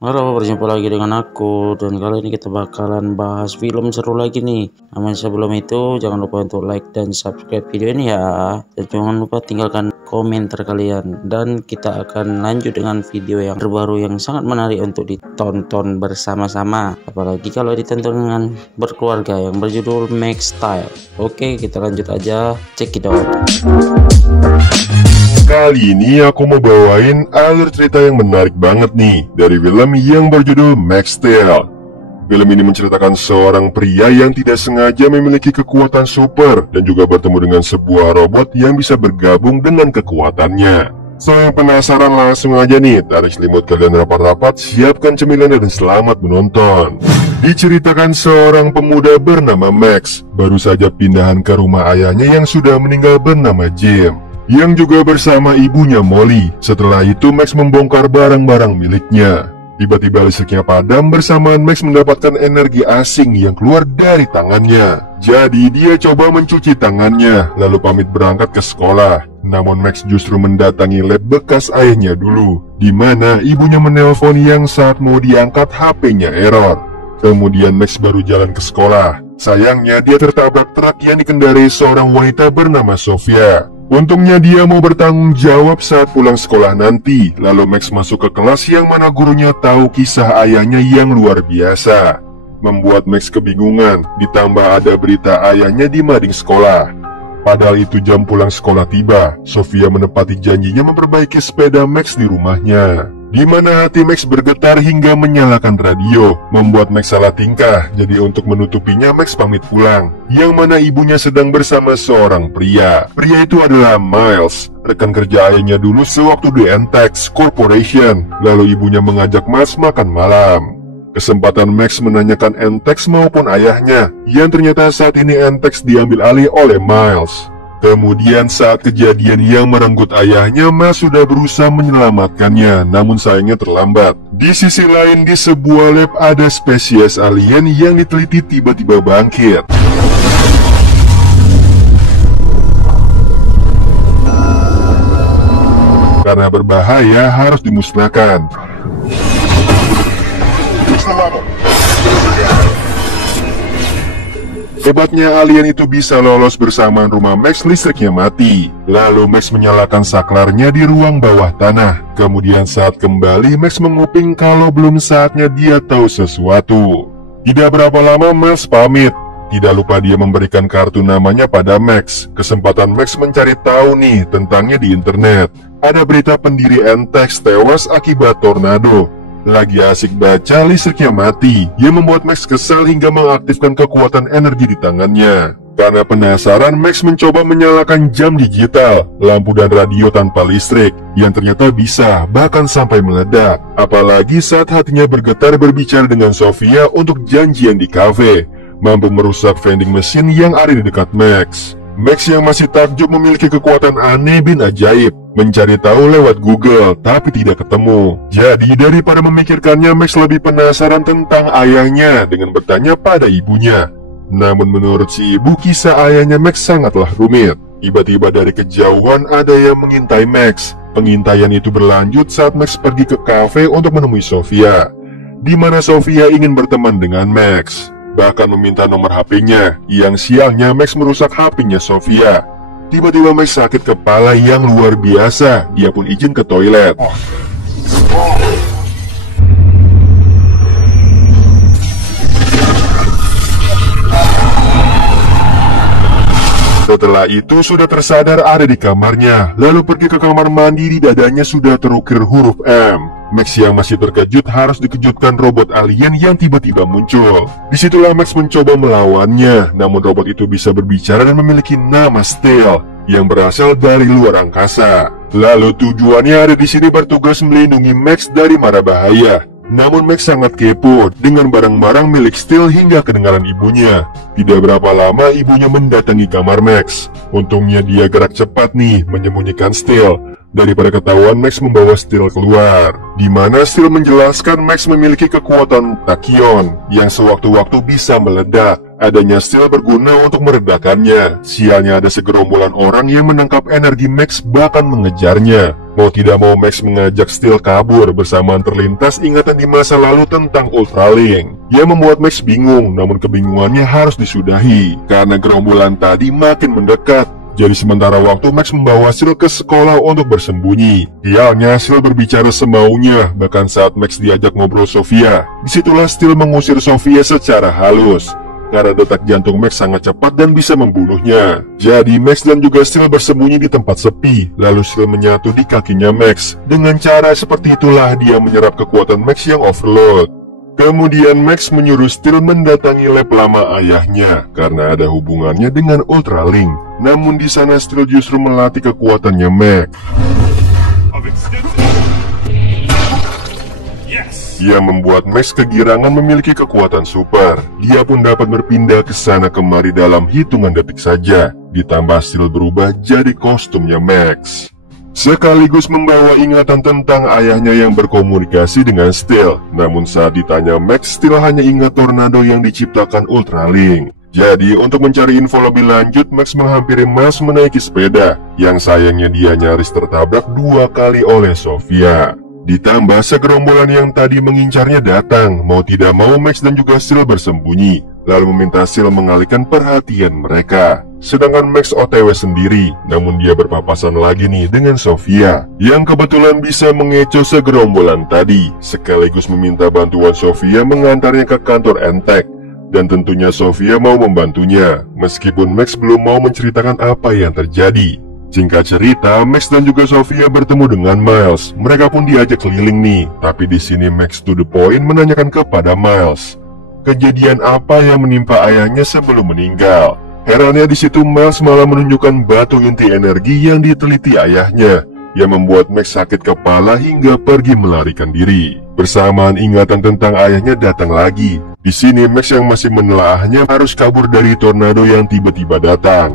Halo, berjumpa lagi dengan aku, dan kali ini kita bakalan bahas film seru lagi nih. Namun sebelum itu jangan lupa untuk like dan subscribe video ini ya, dan jangan lupa tinggalkan komentar kalian. Dan kita akan lanjut dengan video yang terbaru yang sangat menarik untuk ditonton bersama-sama, apalagi kalau ditonton dengan berkeluarga, yang berjudul Max Style. Oke, kita lanjut aja, check it out. Kali ini aku mau bawain alur cerita yang menarik banget nih dari film yang berjudul Max Steel. Film ini menceritakan seorang pria yang tidak sengaja memiliki kekuatan super dan juga bertemu dengan sebuah robot yang bisa bergabung dengan kekuatannya. So, yang penasaran langsung aja nih, tarik selimut kalian rapat-rapat, siapkan cemilan dan selamat menonton. Diceritakan seorang pemuda bernama Max, baru saja pindahan ke rumah ayahnya yang sudah meninggal bernama Jim, yang juga bersama ibunya Molly. Setelah itu Max membongkar barang-barang miliknya. Tiba-tiba listriknya padam bersamaan Max mendapatkan energi asing yang keluar dari tangannya. Jadi dia coba mencuci tangannya lalu pamit berangkat ke sekolah. Namun Max justru mendatangi lab bekas ayahnya dulu, di mana ibunya menelpon yang saat mau diangkat HP-nya error. Kemudian Max baru jalan ke sekolah. Sayangnya dia tertabrak truk yang dikendarai seorang wanita bernama Sofia. Untungnya dia mau bertanggung jawab saat pulang sekolah nanti. Lalu Max masuk ke kelas yang mana gurunya tahu kisah ayahnya yang luar biasa. Membuat Max kebingungan, ditambah ada berita ayahnya di mading sekolah. Padahal itu jam pulang sekolah tiba, Sofia menepati janjinya memperbaiki sepeda Max di rumahnya. Di mana hati Max bergetar hingga menyalakan radio, membuat Max salah tingkah. Jadi untuk menutupinya Max pamit pulang, yang mana ibunya sedang bersama seorang pria. Pria itu adalah Miles, rekan kerja ayahnya dulu sewaktu di Entex Corporation. Lalu ibunya mengajak Miles makan malam. Kesempatan Max menanyakan Entex maupun ayahnya, yang ternyata saat ini Entex diambil alih oleh Miles. Kemudian saat kejadian yang merenggut ayahnya, Miles sudah berusaha menyelamatkannya, namun sayangnya terlambat. Di sisi lain, di sebuah lab ada spesies alien yang diteliti tiba-tiba bangkit. Karena berbahaya harus dimusnahkan. Hebatnya alien itu bisa lolos bersamaan rumah Max listriknya mati. Lalu Max menyalakan saklarnya di ruang bawah tanah. Kemudian saat kembali Max menguping kalau belum saatnya dia tahu sesuatu. Tidak berapa lama Max pamit. Tidak lupa dia memberikan kartu namanya pada Max. Kesempatan Max mencari tahu nih tentangnya di internet. Ada berita pendiri Entex tewas akibat tornado. Lagi asik baca, listriknya mati, yang membuat Max kesal hingga mengaktifkan kekuatan energi di tangannya. Karena penasaran, Max mencoba menyalakan jam digital, lampu dan radio tanpa listrik, yang ternyata bisa, bahkan sampai meledak. Apalagi saat hatinya bergetar berbicara dengan Sofia untuk janjian di kafe, mampu merusak vending machine yang ada di dekat Max. Max yang masih takjub memiliki kekuatan aneh bin ajaib, mencari tahu lewat Google, tapi tidak ketemu. Jadi daripada memikirkannya, Max lebih penasaran tentang ayahnya dengan bertanya pada ibunya. Namun menurut si ibu, kisah ayahnya Max sangatlah rumit. Tiba-tiba dari kejauhan ada yang mengintai Max. Pengintaian itu berlanjut saat Max pergi ke kafe untuk menemui Sofia, di mana Sofia ingin berteman dengan Max, bahkan meminta nomor HP-nya. Yang sialnya Max merusak HP-nya Sofia. Tiba-tiba Max sakit kepala yang luar biasa. Dia pun izin ke toilet. Setelah itu sudah tersadar ada di kamarnya. Lalu pergi ke kamar mandi, di dadanya sudah terukir huruf M. Max yang masih terkejut harus dikejutkan robot alien yang tiba-tiba muncul. Disitulah Max mencoba melawannya, namun robot itu bisa berbicara dan memiliki nama Steel yang berasal dari luar angkasa. Lalu tujuannya ada di sini bertugas melindungi Max dari mara bahaya. Namun Max sangat kepo dengan barang-barang milik Steel hingga kedengaran ibunya. Tidak berapa lama ibunya mendatangi kamar Max. Untungnya dia gerak cepat nih menyembunyikan Steel. Daripada ketahuan, Max membawa Steel keluar, di mana Steel menjelaskan Max memiliki kekuatan tachyon yang sewaktu-waktu bisa meledak. Adanya Steel berguna untuk meredakannya. Sialnya ada segerombolan orang yang menangkap energi Max bahkan mengejarnya. Mau tidak mau Max mengajak Steel kabur bersamaan terlintas ingatan di masa lalu tentang Ultralink. Yang membuat Max bingung, namun kebingungannya harus disudahi karena gerombolan tadi makin mendekat. Jadi sementara waktu Max membawa Steel ke sekolah untuk bersembunyi. Sialnya Steel berbicara semaunya, bahkan saat Max diajak ngobrol Sofia. Disitulah Steel mengusir Sofia secara halus. Karena detak jantung Max sangat cepat dan bisa membunuhnya. Jadi Max dan juga Steel bersembunyi di tempat sepi. Lalu Steel menyatu di kakinya Max. Dengan cara seperti itulah dia menyerap kekuatan Max yang overload. Kemudian Max menyuruh Steel mendatangi lab lama ayahnya karena ada hubungannya dengan Ultralink. Namun di sana Steel justru melatih kekuatannya Max. Yang membuat Max kegirangan memiliki kekuatan super. Dia pun dapat berpindah ke sana kemari dalam hitungan detik saja. Ditambah Steel berubah jadi kostumnya Max. Sekaligus membawa ingatan tentang ayahnya yang berkomunikasi dengan Steel. Namun saat ditanya Max, Steel hanya ingat tornado yang diciptakan Ultralink. Jadi untuk mencari info lebih lanjut, Max menghampiri Miles menaiki sepeda. Yang sayangnya dia nyaris tertabrak 2 kali oleh Sofia. Ditambah segerombolan yang tadi mengincarnya datang. Mau tidak mau Max dan juga Steel bersembunyi, lalu meminta Steel mengalihkan perhatian mereka. Sedangkan Max OTW sendiri, namun dia berpapasan lagi nih dengan Sofia, yang kebetulan bisa mengecoh segerombolan tadi, sekaligus meminta bantuan Sofia mengantarnya ke kantor Entek. Dan tentunya Sofia mau membantunya, meskipun Max belum mau menceritakan apa yang terjadi. Singkat cerita, Max dan juga Sofia bertemu dengan Miles. Mereka pun diajak keliling nih, tapi di sini Max to the point menanyakan kepada Miles kejadian apa yang menimpa ayahnya sebelum meninggal. Herannya di situ Miles malah menunjukkan batu inti energi yang diteliti ayahnya, yang membuat Max sakit kepala hingga pergi melarikan diri. Bersamaan ingatan tentang ayahnya datang lagi. Di sini Max yang masih menelaahnya harus kabur dari tornado yang tiba-tiba datang.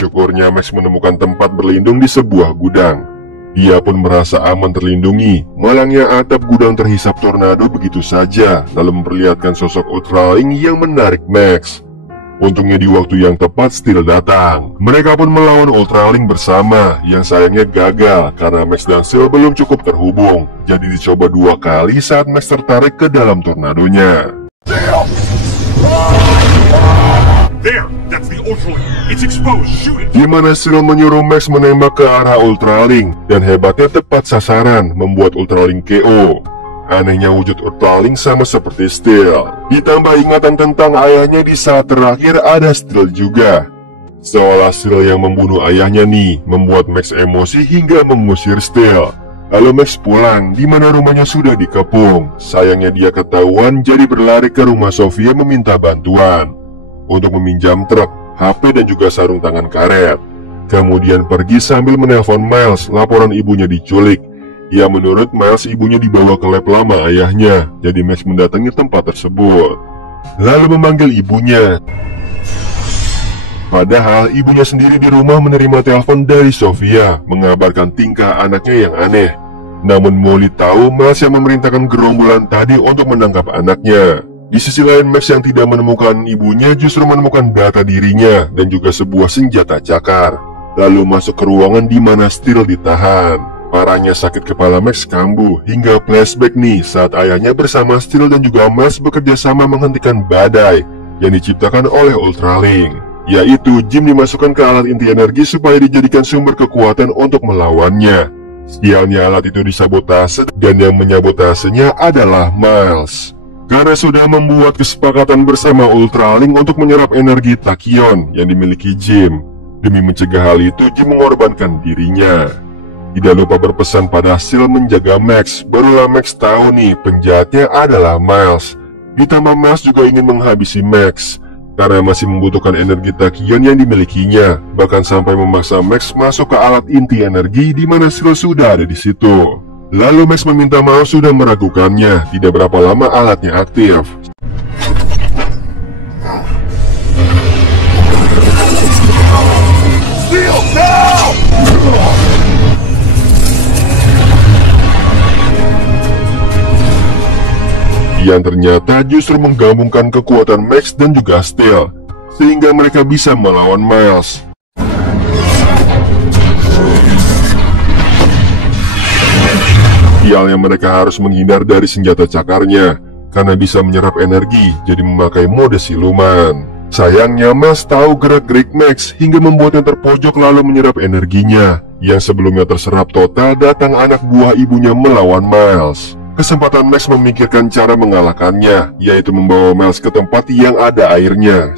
Syukurnya Max menemukan tempat berlindung di sebuah gudang. Dia pun merasa aman terlindungi. Malangnya atap gudang terhisap tornado begitu saja, lalu memperlihatkan sosok Ultralink yang menarik Max. Untungnya di waktu yang tepat Steel datang. Mereka pun melawan Ultralink bersama, yang sayangnya gagal karena Max dan Steel belum cukup terhubung. Jadi dicoba 2 kali saat Max tertarik ke dalam tornadonya. There, that's the Ultralink. It's exposed. Shoot it. Di mana Steel menyuruh Max menembak ke arah Ultralink, dan hebatnya tepat sasaran, membuat Ultralink KO. Anehnya wujud Ultralink sama seperti Steel. Ditambah ingatan tentang ayahnya di saat terakhir ada Steel juga. Seolah Steel yang membunuh ayahnya nih, membuat Max emosi hingga mengusir Steel. Lalu Max pulang, di mana rumahnya sudah dikepung. Sayangnya dia ketahuan, jadi berlari ke rumah Sofia meminta bantuan untuk meminjam truk, HP dan juga sarung tangan karet. Kemudian pergi sambil menelpon Miles, laporan ibunya diculik. Ya menurut Miles, ibunya dibawa ke lab lama ayahnya. Jadi Max mendatangi tempat tersebut, lalu memanggil ibunya. Padahal ibunya sendiri di rumah menerima telepon dari Sofia, mengabarkan tingkah anaknya yang aneh. Namun Molly tahu Miles yang memerintahkan gerombolan tadi untuk menangkap anaknya. Di sisi lain, Max yang tidak menemukan ibunya justru menemukan data dirinya dan juga sebuah senjata cakar. Lalu masuk ke ruangan di mana Steel ditahan. Parahnya sakit kepala Max kambuh hingga flashback nih saat ayahnya bersama Steel dan juga Miles bekerja sama menghentikan badai yang diciptakan oleh Ultralink. Yaitu Jim dimasukkan ke alat inti energi supaya dijadikan sumber kekuatan untuk melawannya. Sialnya alat itu disabotase dan yang menyabotasenya adalah Miles. Karena sudah membuat kesepakatan bersama Ultralink untuk menyerap energi Tachyon yang dimiliki Jim. Demi mencegah hal itu, Jim mengorbankan dirinya. Tidak lupa berpesan pada Steel menjaga Max. Barulah Max tahu nih penjahatnya adalah Miles. Ditambah Miles juga ingin menghabisi Max karena masih membutuhkan energi Tachyon yang dimilikinya. Bahkan sampai memaksa Max masuk ke alat inti energi di mana Steel sudah ada di situ. Lalu Max meminta maaf sudah meragukannya. Tidak berapa lama alatnya aktif. yang ternyata justru menggabungkan kekuatan Max dan juga Steel, sehingga mereka bisa melawan Miles. Sialnya mereka harus menghindar dari senjata cakarnya, karena bisa menyerap energi, jadi memakai mode siluman. Sayangnya Miles tahu gerak-gerik Max hingga membuatnya terpojok lalu menyerap energinya. Yang sebelumnya terserap total, datang anak buah ibunya melawan Miles. Kesempatan Max memikirkan cara mengalahkannya, yaitu membawa Miles ke tempat yang ada airnya.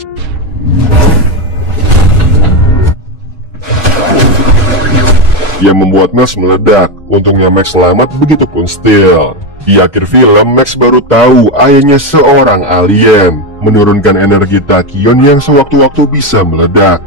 Yang membuat Miles meledak. Untungnya Max selamat, begitupun Steel. Di akhir film, Max baru tahu ayahnya seorang alien, menurunkan energi tachyon yang sewaktu-waktu bisa meledak.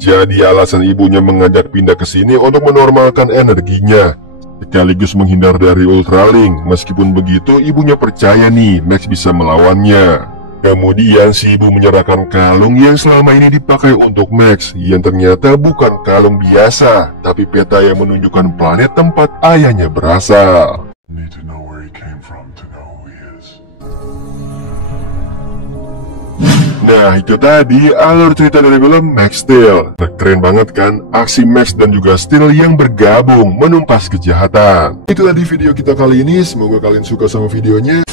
Jadi alasan ibunya mengajak pindah ke sini untuk menormalkan energinya, sekaligus menghindar dari Ultralink. Meskipun begitu, ibunya percaya nih Max bisa melawannya. Kemudian si ibu menyerahkan kalung yang selama ini dipakai untuk Max, yang ternyata bukan kalung biasa, tapi peta yang menunjukkan planet tempat ayahnya berasal. Need to know where he came from to know who he is. Nah, itu tadi alur cerita dari film Max Steel. Keren banget kan? Aksi Max dan juga Steel yang bergabung menumpas kejahatan. Itu tadi video kita kali ini. Semoga kalian suka sama videonya.